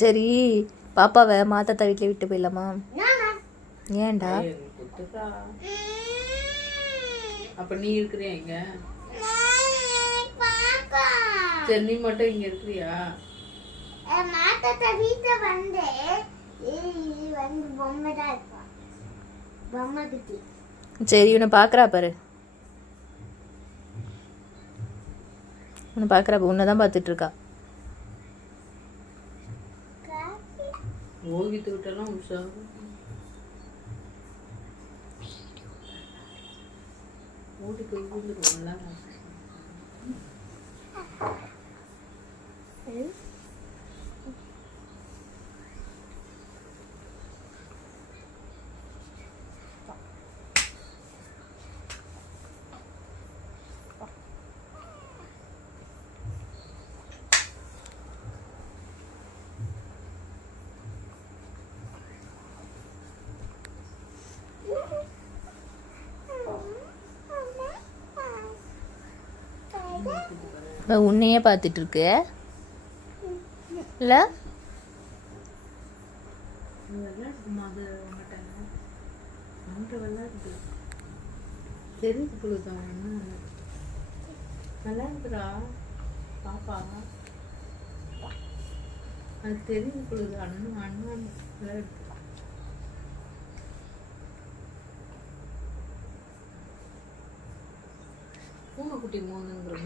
சரி, பாப்பாவை மாத்தாத்தா வீட்டில் விட்டு போயிடலாமா? ஏன்டா? அப்ப நீ இருக்கிறியா இங்க? சரி, நீ மட்டும் இங்க இருக்கிறியா? மாத்தாத்தா வீட்டுல வந்து பொம்மை தான் இருப்பா, பொம்மை குட்டி. சரி, இவனை பார்க்குறா பாரு, உன்னை பார்க்குறா, உன்னை தான் பார்த்துட்டு இருக்கா. ஓகித்து விட்டெல்லாம் உஷாரு. ஓடி போய் விழுந்துருவோம்ல. உன்னையே பார்த்துட்டு இருக்கு இல்ல? தெரிஞ்சு பொழுதுதான் நல்லா இருக்குதா பாப்பா? அது தெரிஞ்சு பொழுது அண்ணன் அண்ணன் நல்லா இருக்கு. பூனைக்குட்டி மூணுங்கிற